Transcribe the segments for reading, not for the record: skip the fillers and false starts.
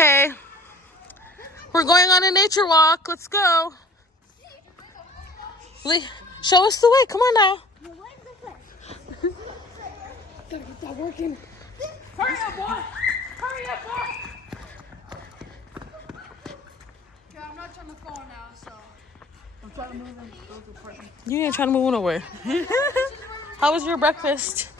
Okay. We're going on a nature walk. Let's go. Show us the way. Come on now. Gotta get that working. Hurry up, boy! Hurry up, boy! Yeah, I'm not trying to fall now, so I'm trying to move in. You ain't trying to move nowhere. How was your breakfast?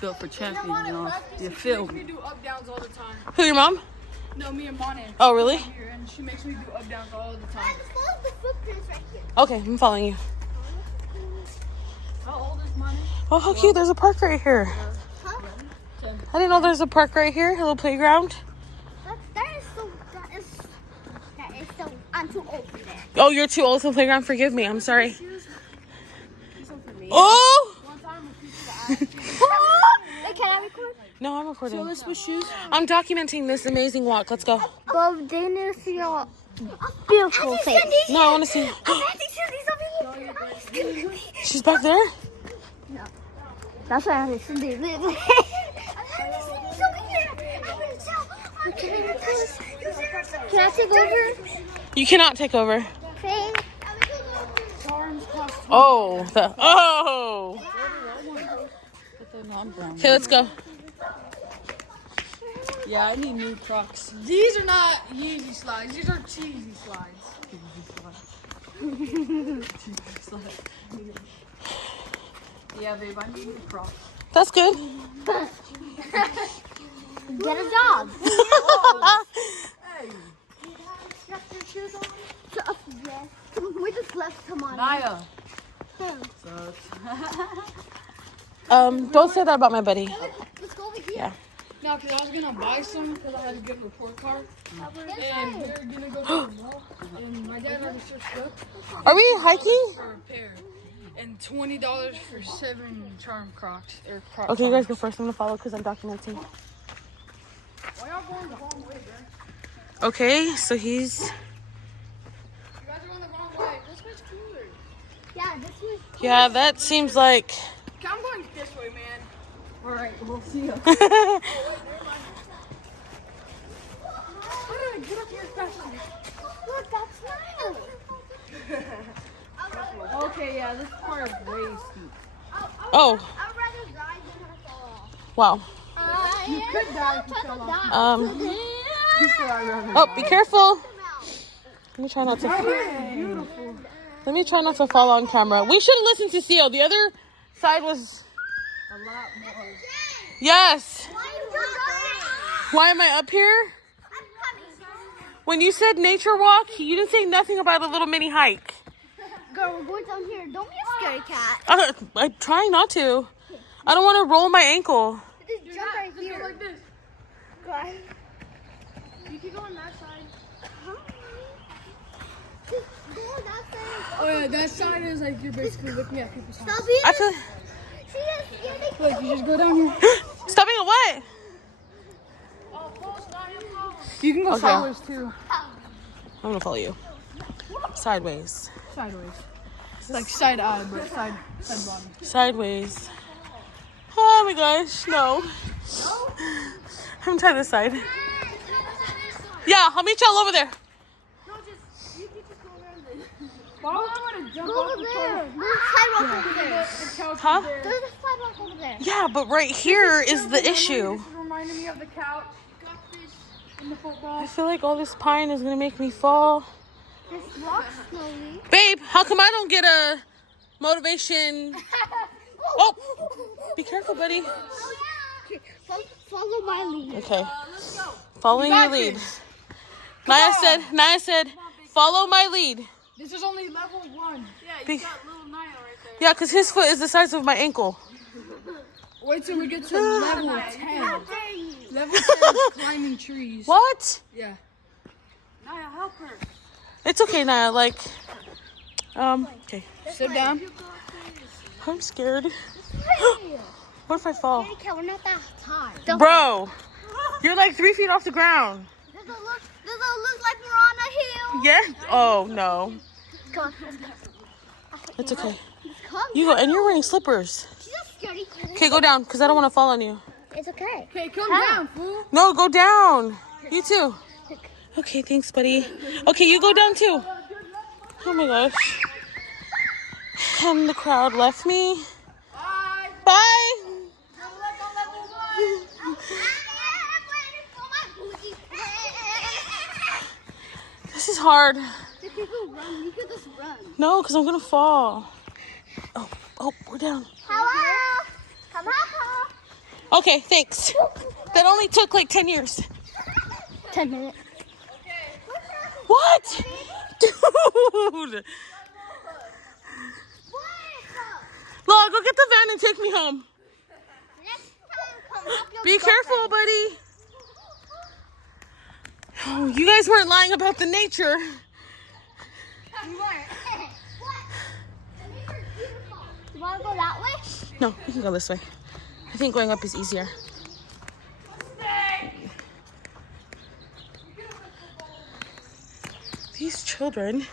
Built for champions, you know. You feel She makes me do up downs all the time. Who, your mom? No, me and Monet. Oh, really? And she makes me do up downs all the time. Okay, I'm following you. How old is Monet? Oh, how cute. There's a park right here. I didn't know there's a park right here. A little playground. That is so, I'm too old for that. Oh, you're too old for the playground. Forgive me. I'm sorry. Oh! Can I record? No, I'm recording. So let's switch shoes. I'm documenting this amazing walk. Let's go. Bob, they need to see your beautiful face. No, I want to see. She's back there? That's why I'm Cindy. Can I take over? You cannot take over. Thanks. Oh, oh. Okay, let's go. Yeah, I need new Crocs. These are not Yeezy slides. These are cheesy slides. Yeah, babe, I need new Crocs. That's good. Get a job. Hey, Yes. We just left some on. Naya. Don't say that about my buddy. Let's go over here. Yeah. No, because I was going to buy some because I had to get a report card. And we were going to go to the mall. And my dad already searched up. Are we hiking? For a pair. And $20 for 7 charm Crocs. Or Croc Okay, you charms. guys go first. I'm going to follow because I'm documenting. Why y'all going the wrong way, bro? Okay, so he's... You guys are going the wrong way. This way's cooler. Yeah, this was. Yeah, that seems like... Okay, I'm going this way, man. Alright, we'll see you. Get up here faster. Look, that's nice. Okay, yeah, this part is way steep. Oh, I'd rather die than fall off. wow. You could die if you fell off. Oh, be careful. Let me try not to... Beautiful. Let me try not to fall on camera. We should have listened to Seal. The other side was... A lot more. Yes. Why are you running? Why am I up here? I'm coming. When you said nature walk, you didn't say nothing about a little mini hike. Girl, we're going down here. Don't be a scaredy cat. I'm trying not to. I don't want to roll my ankle. Just jump right Just go here. like this. Guys. You can go on that side. Just go on that side. Oh yeah, that side is like you're basically looking at people's houses. Stop being I feel... She is scaredy. Look, you just go down here. Stop being a what? You can go Okay. sideways too. I'm going to follow you. Sideways. Sideways. Like side eye, but side bottom. Sideways. Oh my gosh, no. I'm trying this side. Yeah, I'll meet y'all over there. Why would I want to jump Go off over the there. couch? There's a sidewalk over there. The couch Huh? is there. There's a sidewalk over there. Yeah, but right here is the issue. This is reminding me of the couch. And the football. I feel like all this pine is going to make me fall. Just walk slowly. Babe, how come I don't get a motivation? Oh, be careful, buddy. Okay, follow my lead. Okay, following your lead. Naya said, follow my lead. This is only level 1. Yeah, Be- you got little Naya right there. Yeah, because his foot is the size of my ankle. Wait till we get to level 10. Level 10 is climbing trees. What? Yeah. Naya, help her. It's okay, Naya. Like, okay. Sit down. I'm scared. What if I fall? Okay, we're not that high. Bro, you're like 3 feet off the ground. Does it look like we're on a hill? Yeah? Oh, no. Come on. It's okay. Come You go, and you're wearing slippers. She's a scaredy cat. Okay, go down, because I don't want to fall on you. It's okay. Okay, come down, fool. No, go down. You too. Okay, thanks, buddy. Okay, you go down too. Oh my gosh. And the crowd left me. Bye. Bye. Good luck on level 1. This is hard. If you could run, you could just run. No, because I'm going to fall. Oh, we're down. Hello? Come on. Okay, thanks. That only took like 10 years. 10 minutes. What? Dude. Law, go get the van and take me home. Be careful, buddy. Oh, you guys weren't lying about the nature. You want to go that way? No, we can go this way. I think going up is easier. These children.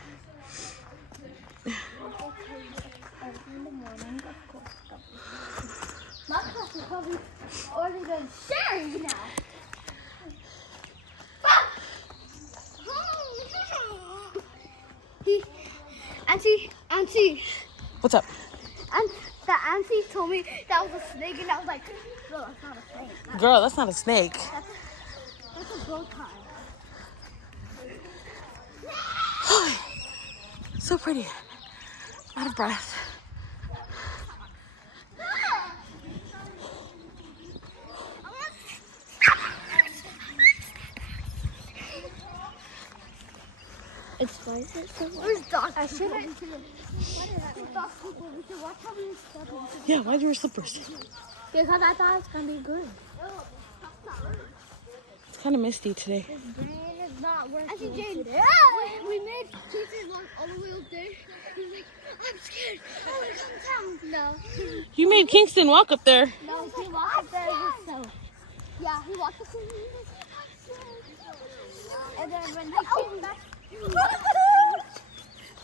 My class is probably already been sharing now. Auntie. What's up? And the auntie told me that was a snake, and I was like, "Girl, that's not a snake. Girl, that's not a snake. That's a bow tie." So pretty. Out of breath. It's fine. Where's Doc? I should have. Yeah, why'd you wear slippers? Because I thought it's gonna be good. It's kind of misty today. His brain is not working. I think Jane, we made teachers walk all the way up there. He's like, I'm scared. I want to come down. No. You made Kingston walk up there. No, he walked up there himself. Yeah, he walked up there. And then when he came back.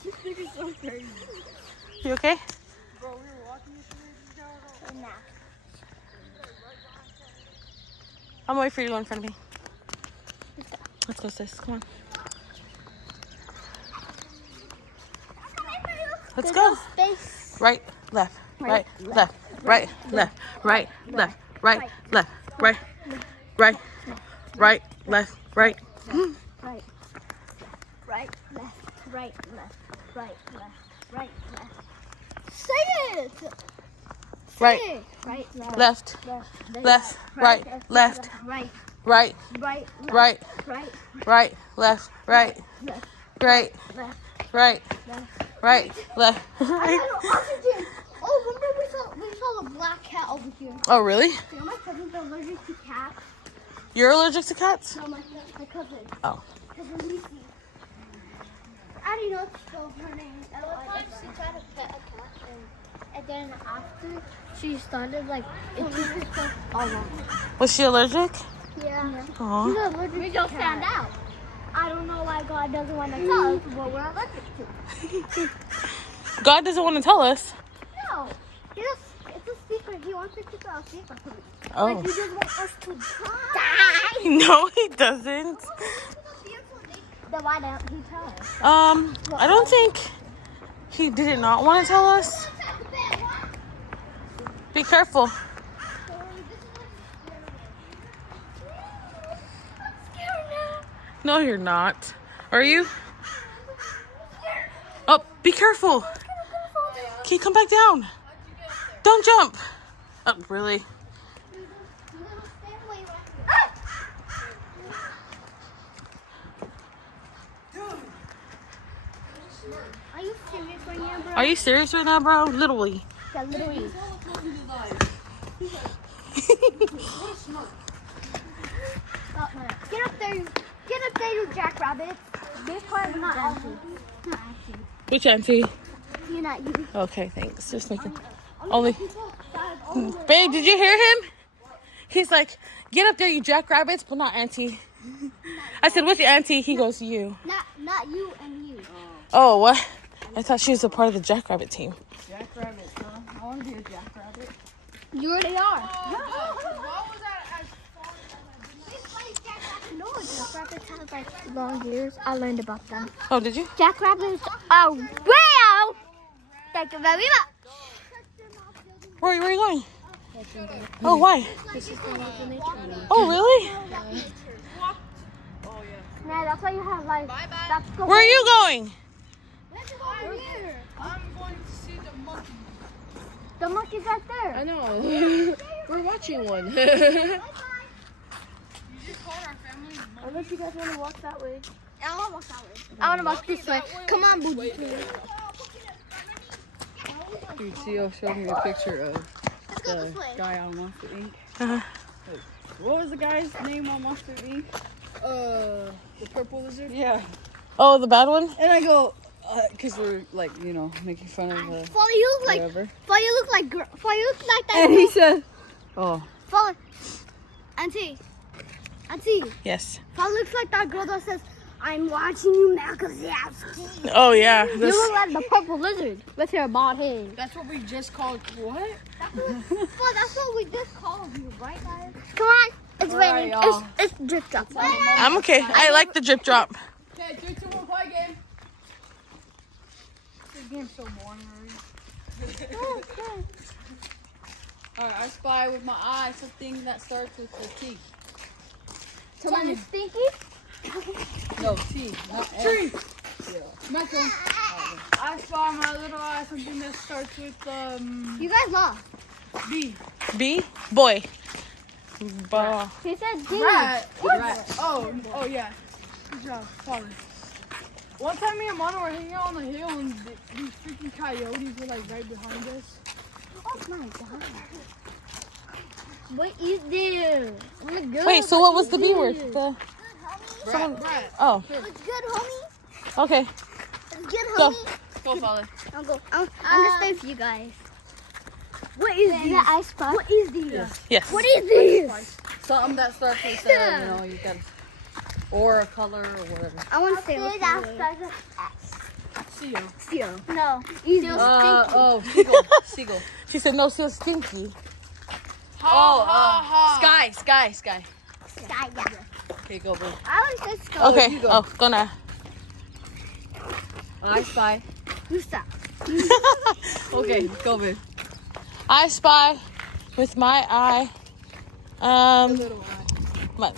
This thing is so crazy. You okay? Bro, we were walking yesterday. Nah. I'm waiting for you to go in front of me. Let's go, sis. Come on. Let's go. Space. Right, left, right, left, right, left, right, left, right, left, right, right, right, left, right. Right. Right, left, right, left, right, left, right, left. Say it! Right, Right, left, left, left, right, left, right, right, right, right, right, right, left, right, left, right, left, right, left. right, left, I right. got oxygen! Oh, remember we saw a black cat over here. Oh, really? You know my cousin's allergic to cats? You're allergic to cats? No, my cousin. Oh. Cousin Lisi. I didn't know it's still her name. She tried to pet a cat and then after she started like itching herself all over. Was she allergic? Yeah. Aw. She's allergic. We don't stand out. I don't know why God doesn't want to tell us what we're allergic to. God doesn't want to tell us. No. It's a secret. He wants to keep our secret. Oh. Like he just wants us to die. No, he doesn't. Then why don't he tell us? I don't think he did not want to tell us. Be careful. No, you're not. Are you? Oh, be careful. Can you come back down? Don't jump. Oh, really? Are you serious right now, bro? Are you serious right now, bro? Literally. Yeah, literally. Get up there, you jackrabbit. This part not auntie. Not auntie. Which auntie? You're not you. Okay, thanks. Just making. Only. Babe, did you hear him? He's like, get up there, you jackrabbits, but not auntie. I said, which auntie? He goes, you. Not you and you. Oh, what? I thought she was a part of the jackrabbit team. Jackrabbit, huh? I want to be a jackrabbit. You already are. Why was that as far as No, it's Jackrabbits have like long ears. I learned about them. Oh, did you? Jackrabbits are real. Thank you very much. Where are you going? Oh, why? This is kind of the nature. Oh, really? Yeah, that's why you have like. That's the Where are you going? I'm going to see the monkey. The monkey's right there. I know. We're watching one. You just called our family monkey. Unless you guys want to walk that way. I want to walk that way. I want to walk this way. Come on, Boogie. Dude, Theo showed me a picture of Let's go the this way. guy on Monster Inc. Uh-huh. What was the guy's name on Monster Inc? The purple lizard. Yeah. Oh, the bad one? And I go, because we're like, you know, making fun of Follow, you look like. whatever. Follow, you look like. Follow, you look like that. And he said, oh. Follow, Auntie. Yes. Follow looks like that girl that says, "I'm watching you, Malkazowski." Oh, yeah. You This, look like the purple lizard with your bald head. That's what we just called what? Well, that's what we just called you, right, guys? Come on, it's All right, raining. y'all. It's drip drop. I'm okay. I like the drip drop. Okay, 3, 2, 1, play game. This game's so boring already. Alright, I spy with my eye something that starts with a T. Something stinky? No, T, not S. Tree. Yeah. My turn. I saw my little eye something that starts with You guys lost. B. B? Boy. Ball. He said D. Rat. Rat. Oh yeah. Good job, father. One time me and Mono were hanging out on the hill and these freaking coyotes were like right behind us. Oh my god. What is this? Oh my god. Wait, so what was the B word? The, Rat. oh, It's good, homie. okay. It's good, Go. homie. Go, father. I'll go. I'm gonna stay for you guys. What is this? I spot. What is this? Yes. What is this? Something that starts with, you know, you got, or a color or whatever. I want to stay with you. See you. Seal. No. Easy. Oh, seagull. Seagull. She said, no, she's stinky. Sky. Sky, yeah. Okay, go, boo. I always say sky. Okay. you go. Oh, go now. I spy. You stop. Okay, go, boo. I spy with my eye. My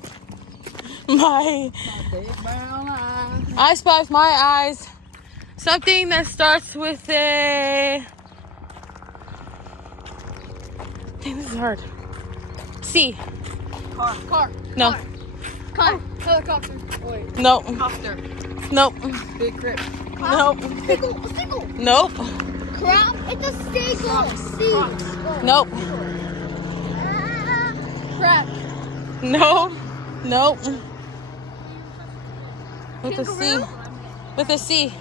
Big brown eye. I spy with my eyes something that starts with a. Dang, this is hard. C. Car. No. Car. Helicopter. Wait. Nope. Copter. Nope. Big grip. Nope. Seagull. Nope. Crab. It's a seagull. Seagull. Nope. Crab. No. Nope. With a C. Kangaroo? With a C.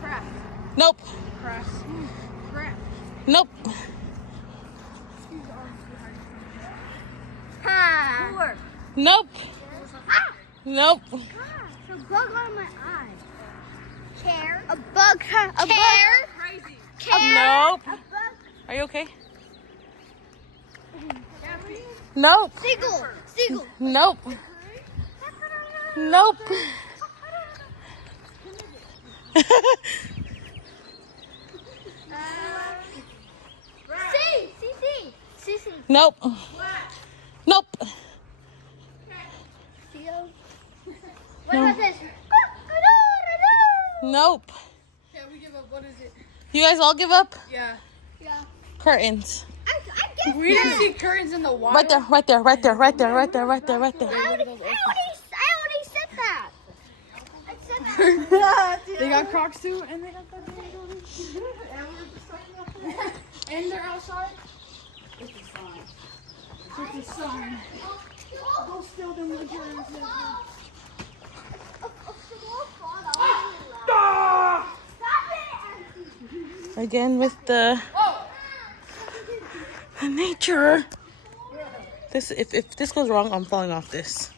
Crab. Nope. Crab. Crab. Nope. Ha. Nope. Nope. Gosh, a bug on my eye. Care. A bug. A bug. Crazy. Care. Nope. A bug. Are you okay? Nope. Seagull. Seagull. Nope. Nope. C. Nope. Nope. Theo. What No. about this? Nope. Okay, we give up. What is it? You guys all give up? Yeah. Yeah. Curtains. I guess We didn't see curtains in the water. Right there, right there, right there, right there, right there, right there, right there. I already said that. I said that. They got Crocs too, and they got that big building. And we were just talking about that. And they're outside. It's a sign. It's a sign. Go steal them with your Again with the nature. This if this goes wrong, I'm falling off this.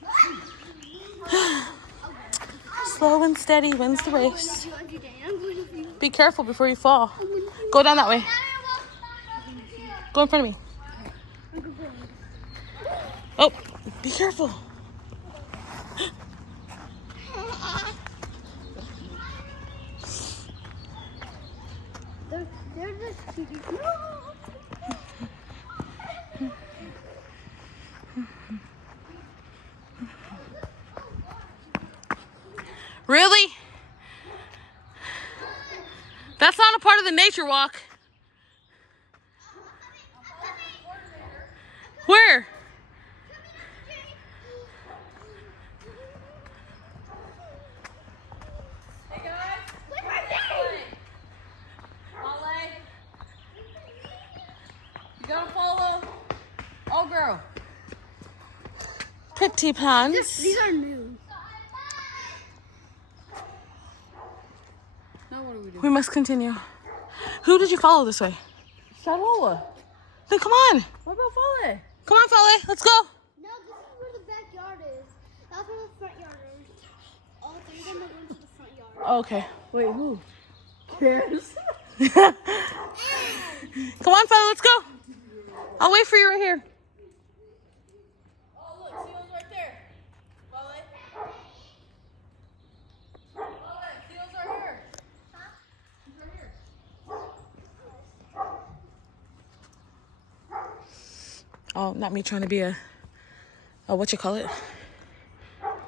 Slow and steady wins the race. Be careful before you fall. Go down that way. Go in front of me. Oh, be careful. this kitty. Really? That's not a part of the nature walk. Where? Hey guys. Ollie. You gotta follow. Oh girl. Pretty plants. These are new. Now what do we do? We must continue. Who did you follow this way? Shalola. Then come on. What about Foley? Come on, fella. Let's go. No, this is where the backyard is. That's where the front yard is. All three of them are going to the front yard. Okay. Wait, who? Cares. Come on, fella. Let's go. I'll wait for you right here. Oh look, Seal's right there. Foley. Foley, Seal's right here. He's right here. Oh, not me trying to be a what you call it?